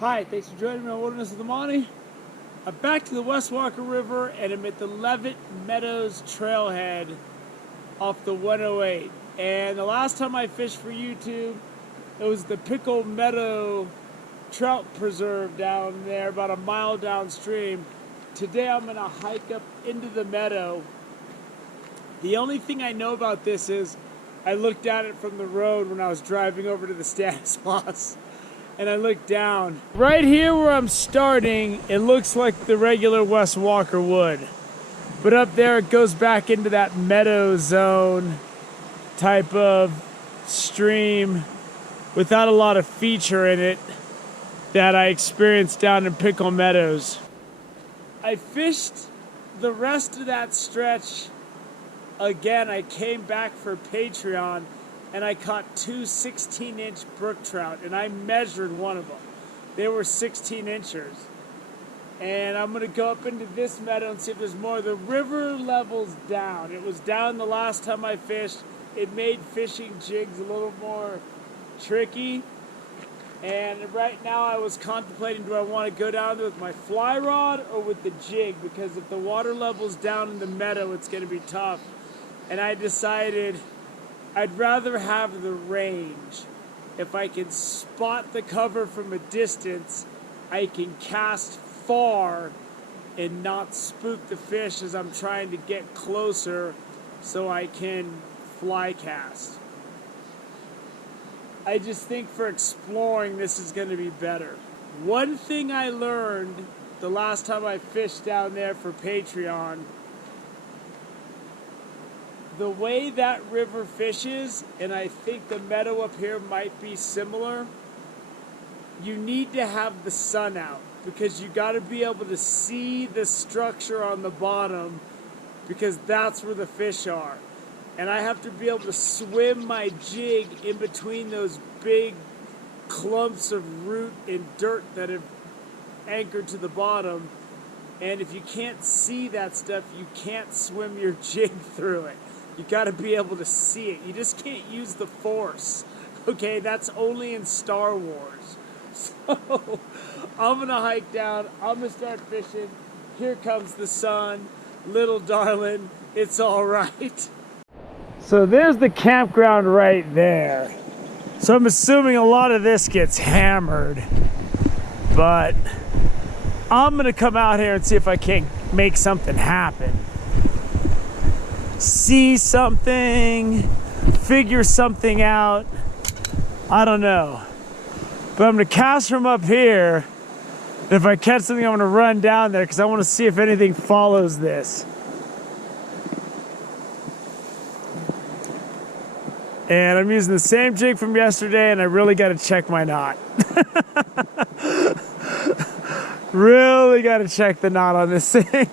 Hi, thanks for joining me on Wilderness of the Monty. I'm back to the West Walker River and I'm at the Leavitt Meadows Trailhead off the 108. And the last time I fished for YouTube, it was the Pickle Meadow Trout Preserve down there, about a mile downstream. Today I'm gonna hike up into the meadow. The only thing I know about this is I looked at it from the road when I was driving over to the Stanislaus. And I look down. Right here where I'm starting, it looks like the regular West Walker would. But up there it goes back into that meadow zone type of stream without a lot of feature in it that I experienced down in Pickle Meadows. I fished the rest of that stretch again. I came back for Patreon and I caught two 16-inch brook trout, and I measured one of them. They were 16 inchers. And I'm gonna go up into this meadow and see if there's more. The river level's down. It was down the last time I fished. It made fishing jigs a little more tricky. And right now I was contemplating, do I want to go down there with my fly rod or with the jig? Because if the water level's down in the meadow, it's gonna be tough. And I decided I'd rather have the range. If I can spot the cover from a distance, I can cast far and not spook the fish as I'm trying to get closer so I can fly cast. I just think for exploring, this is going to be better. One thing I learned the last time I fished down there for Patreon, the way that river fishes, and I think the meadow up here might be similar, you need to have the sun out because you got to be able to see the structure on the bottom because that's where the fish are. And I have to be able to swim my jig in between those big clumps of root and dirt that have anchored to the bottom. And if you can't see that stuff, you can't swim your jig through it. You got to be able to see it. You just can't use the force. Okay, that's only in Star Wars. So I'm going to hike down. I'm going to start fishing. Here comes the sun. Little darling, it's all right. So there's the campground right there. So I'm assuming a lot of this gets hammered. But I'm going to come out here and see if I can make something happen. See something, figure something out. I don't know. But I'm gonna cast from up here. And if I catch something, I'm gonna run down there because I want to see if anything follows this. And I'm using the same jig from yesterday, and I really got to check my knot. Really got to check the knot on this thing.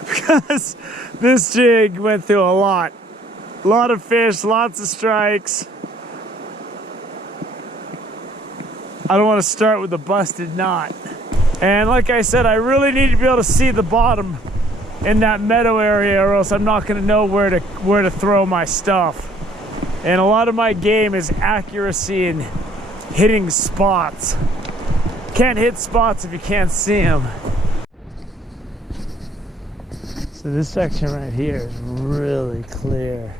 Because this jig went through a lot of fish, lots of strikes. I don't want to start with a busted knot. And like I said, I really need to be able to see the bottom in that meadow area or else I'm not going to know where to throw my stuff. And a lot of my game is accuracy and hitting spots. Can't hit spots if you can't see them. So this section right here is really clear.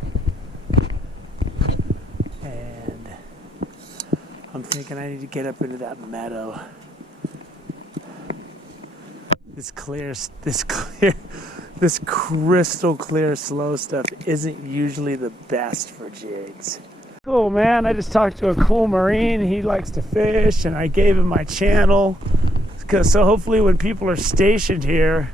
And I'm thinking I need to get up into that meadow. This crystal clear slow stuff isn't usually the best for jigs. Cool, man. I just talked to a cool Marine. He likes to fish and I gave him my channel. So hopefully when people are stationed here,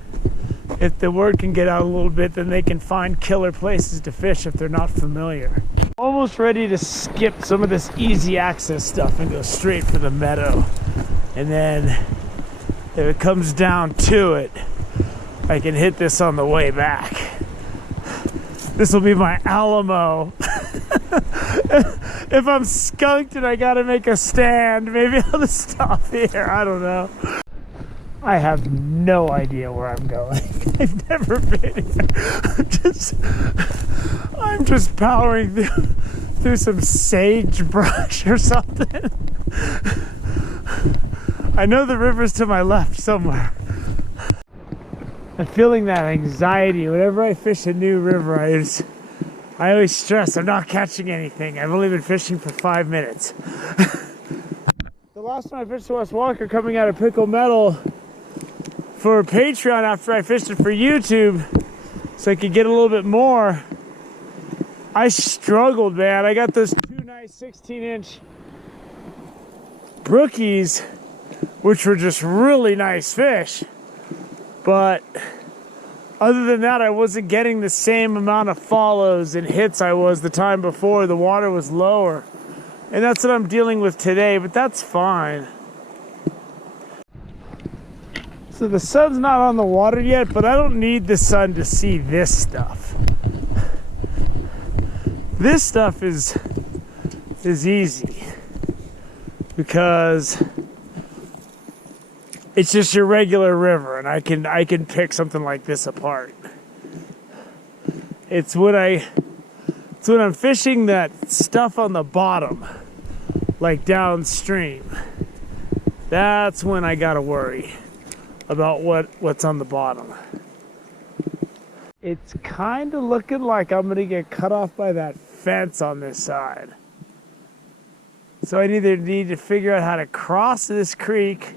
if the word can get out a little bit, then they can find killer places to fish if they're not familiar. Almost ready to skip some of this easy access stuff and go straight for the meadow. And then if it comes down to it, I can hit this on the way back. This will be my Alamo. If I'm skunked and I gotta make a stand, maybe I'll just stop here. I don't know. I have no idea where I'm going. I've never been here. I'm just powering through some sagebrush or something. I know the river's to my left somewhere. I'm feeling that anxiety. Whenever I fish a new river, I always stress I'm not catching anything. I've only been fishing for 5 minutes. The last time I fished the West Walker coming out of Pickle Metal for Patreon after I fished it for YouTube so I could get a little bit more, I struggled, man. I got those two nice 16-inch brookies, which were just really nice fish. But other than that, I wasn't getting the same amount of follows and hits I was the time before. The water was lower. And that's what I'm dealing with today, but that's fine. So the sun's not on the water yet, but I don't need the sun to see this stuff. This stuff is easy because it's just your regular river, and I can pick something like this apart. It's when I'm fishing that stuff on the bottom, like downstream. That's when I gotta worry about what's on the bottom. It's kind of looking like I'm gonna get cut off by that fence on this side. So I either need to figure out how to cross this creek,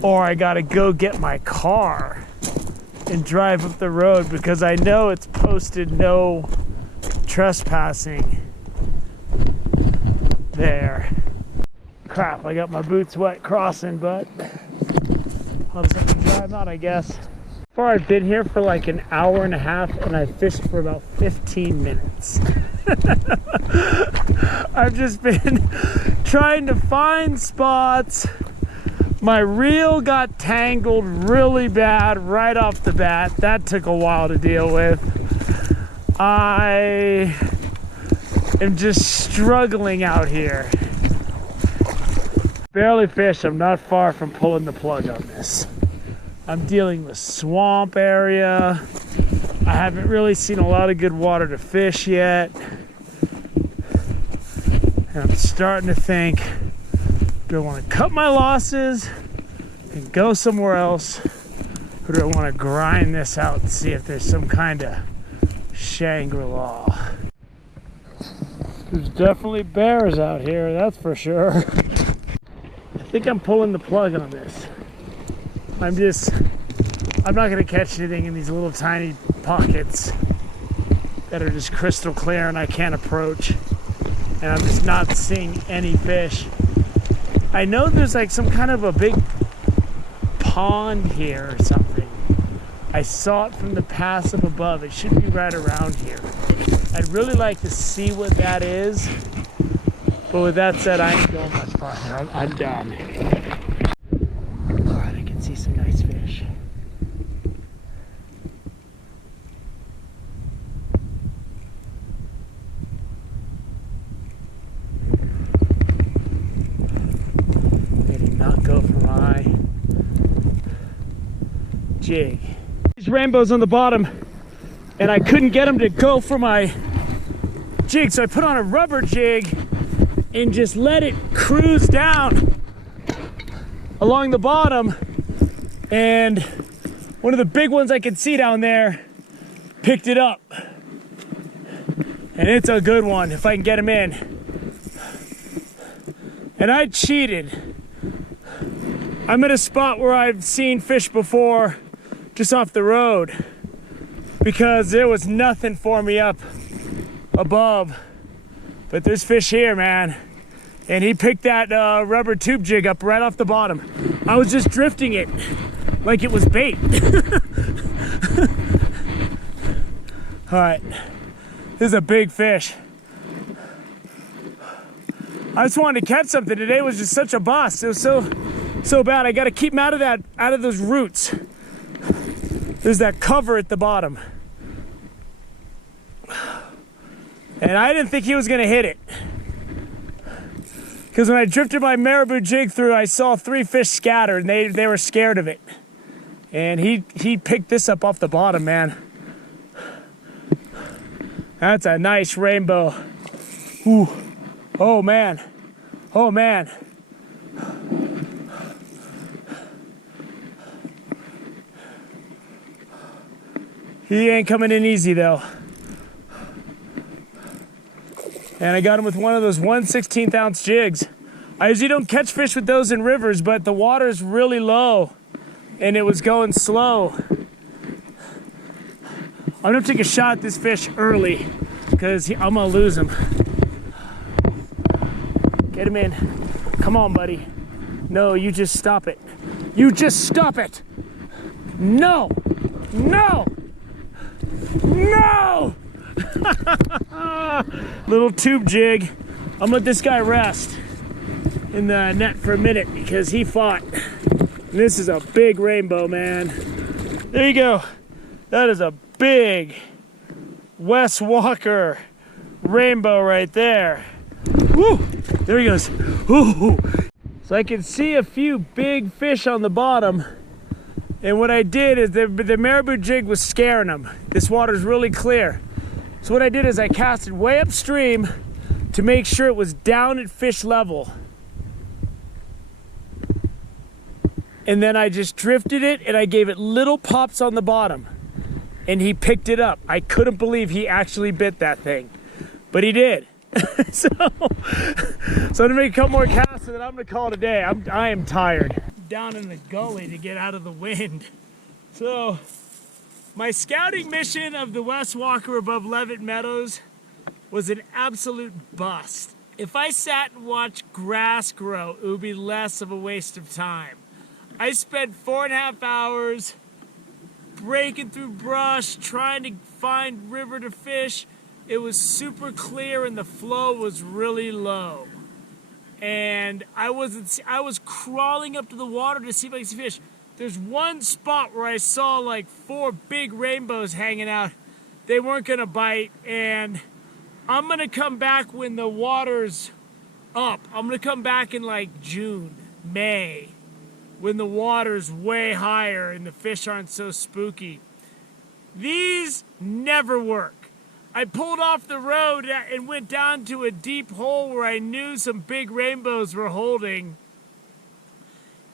or I gotta go get my car and drive up the road, because I know it's posted no trespassing there. Crap, I got my boots wet crossing, but I'll just have to dry them out, I guess. So far, I've been here for like an hour and a half, and I fished for about 15 minutes. I've just been trying to find spots. My reel got tangled really bad right off the bat. That took a while to deal with. I am just struggling out here. Barely fish. I'm not far from pulling the plug on this. I'm dealing with swamp area. I haven't really seen a lot of good water to fish yet. And I'm starting to think, do I want to cut my losses and go somewhere else, or do I want to grind this out and see if there's some kind of Shangri-La? There's definitely bears out here, that's for sure. I think I'm pulling the plug on this. I'm not going to catch anything in these little tiny pockets that are just crystal clear and I can't approach. And I'm just not seeing any fish. I know there's like some kind of a big pond here or something. I saw it from the pass up above. It should be right around here. I'd really like to see what that is. But with that said, I ain't going much farther. I'm done. Alright, I can see some nice fish. They did not go for my jig. These rainbows on the bottom, and I couldn't get them to go for my jig, so I put on a rubber jig and just let it cruise down along the bottom, and one of the big ones I could see down there picked it up, and it's a good one if I can get him in. And I cheated. I'm at a spot where I've seen fish before, just off the road, because there was nothing for me up above. But there's fish here, man. And he picked that rubber tube jig up right off the bottom. I was just drifting it like it was bait. All right, this is a big fish. I just wanted to catch something. Today was just such a bust. It was so bad. I got to keep him out of those roots. There's that cover at the bottom. And I didn't think he was gonna hit it. Because when I drifted my marabou jig through, I saw 3 fish scattered, and they were scared of it. And he picked this up off the bottom, man. That's a nice rainbow. Ooh. Oh man, Oh man. He ain't coming in easy though. And I got him with one of those 1/16 ounce jigs. I usually don't catch fish with those in rivers, but the water's really low and it was going slow. I'm gonna take a shot at this fish early because I'm gonna lose him. Get him in. Come on, buddy. No, you just stop it. You just stop it. No, no, no. Little tube jig. I'm gonna let this guy rest in the net for a minute because he fought. And this is a big rainbow, man. There you go. That is a big Wes Walker rainbow right there. Woo! There he goes. Ooh. So I can see a few big fish on the bottom. And what I did is the marabou jig was scaring them. This water's really clear. So what I did is I casted way upstream to make sure it was down at fish level. And then I just drifted it and I gave it little pops on the bottom. And he picked it up. I couldn't believe he actually bit that thing. But he did. so I'm gonna make a couple more casts and then I'm gonna call it a day. I am tired. Down in the gully to get out of the wind. So my scouting mission of the Wes Walker above Leavitt Meadows was an absolute bust. If I sat and watched grass grow, it would be less of a waste of time. I spent 4.5 hours breaking through brush, trying to find river to fish. It was super clear and the flow was really low. And I was crawling up to the water to see if I could see fish. There's one spot where I saw like 4 big rainbows hanging out. They weren't gonna bite, and I'm gonna come back when the water's up. I'm gonna come back in like June, May, when the water's way higher and the fish aren't so spooky. These never work. I pulled off the road and went down to a deep hole where I knew some big rainbows were holding.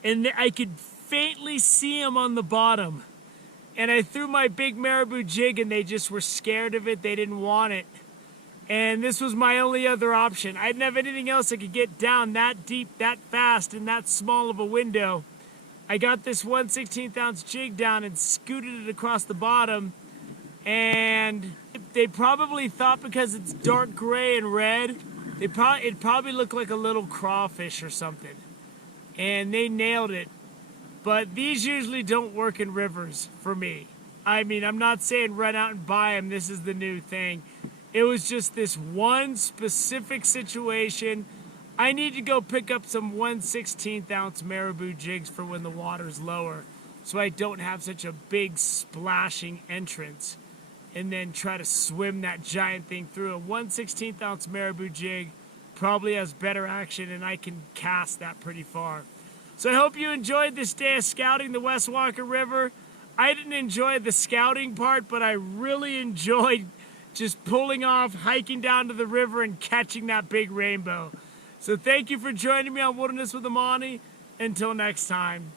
And I could faintly see them on the bottom. And I threw my big marabou jig and they just were scared of it. They didn't want it. And this was my only other option. I didn't have anything else that could get down that deep, that fast, in that small of a window. I got this 1/16 ounce jig down and scooted it across the bottom. And they probably thought because it's dark gray and red, it probably looked like a little crawfish or something. And they nailed it. But these usually don't work in rivers for me. I mean, I'm not saying run out and buy them. This is the new thing. It was just this one specific situation. I need to go pick up some 1/16 ounce marabou jigs for when the water's lower so I don't have such a big splashing entrance and then try to swim that giant thing through. A 1/16 ounce marabou jig probably has better action and I can cast that pretty far. So I hope you enjoyed this day of scouting the Wes Walker River. I didn't enjoy the scouting part, but I really enjoyed just pulling off, hiking down to the river and catching that big rainbow. So thank you for joining me on Wilderness with Amani. Until next time.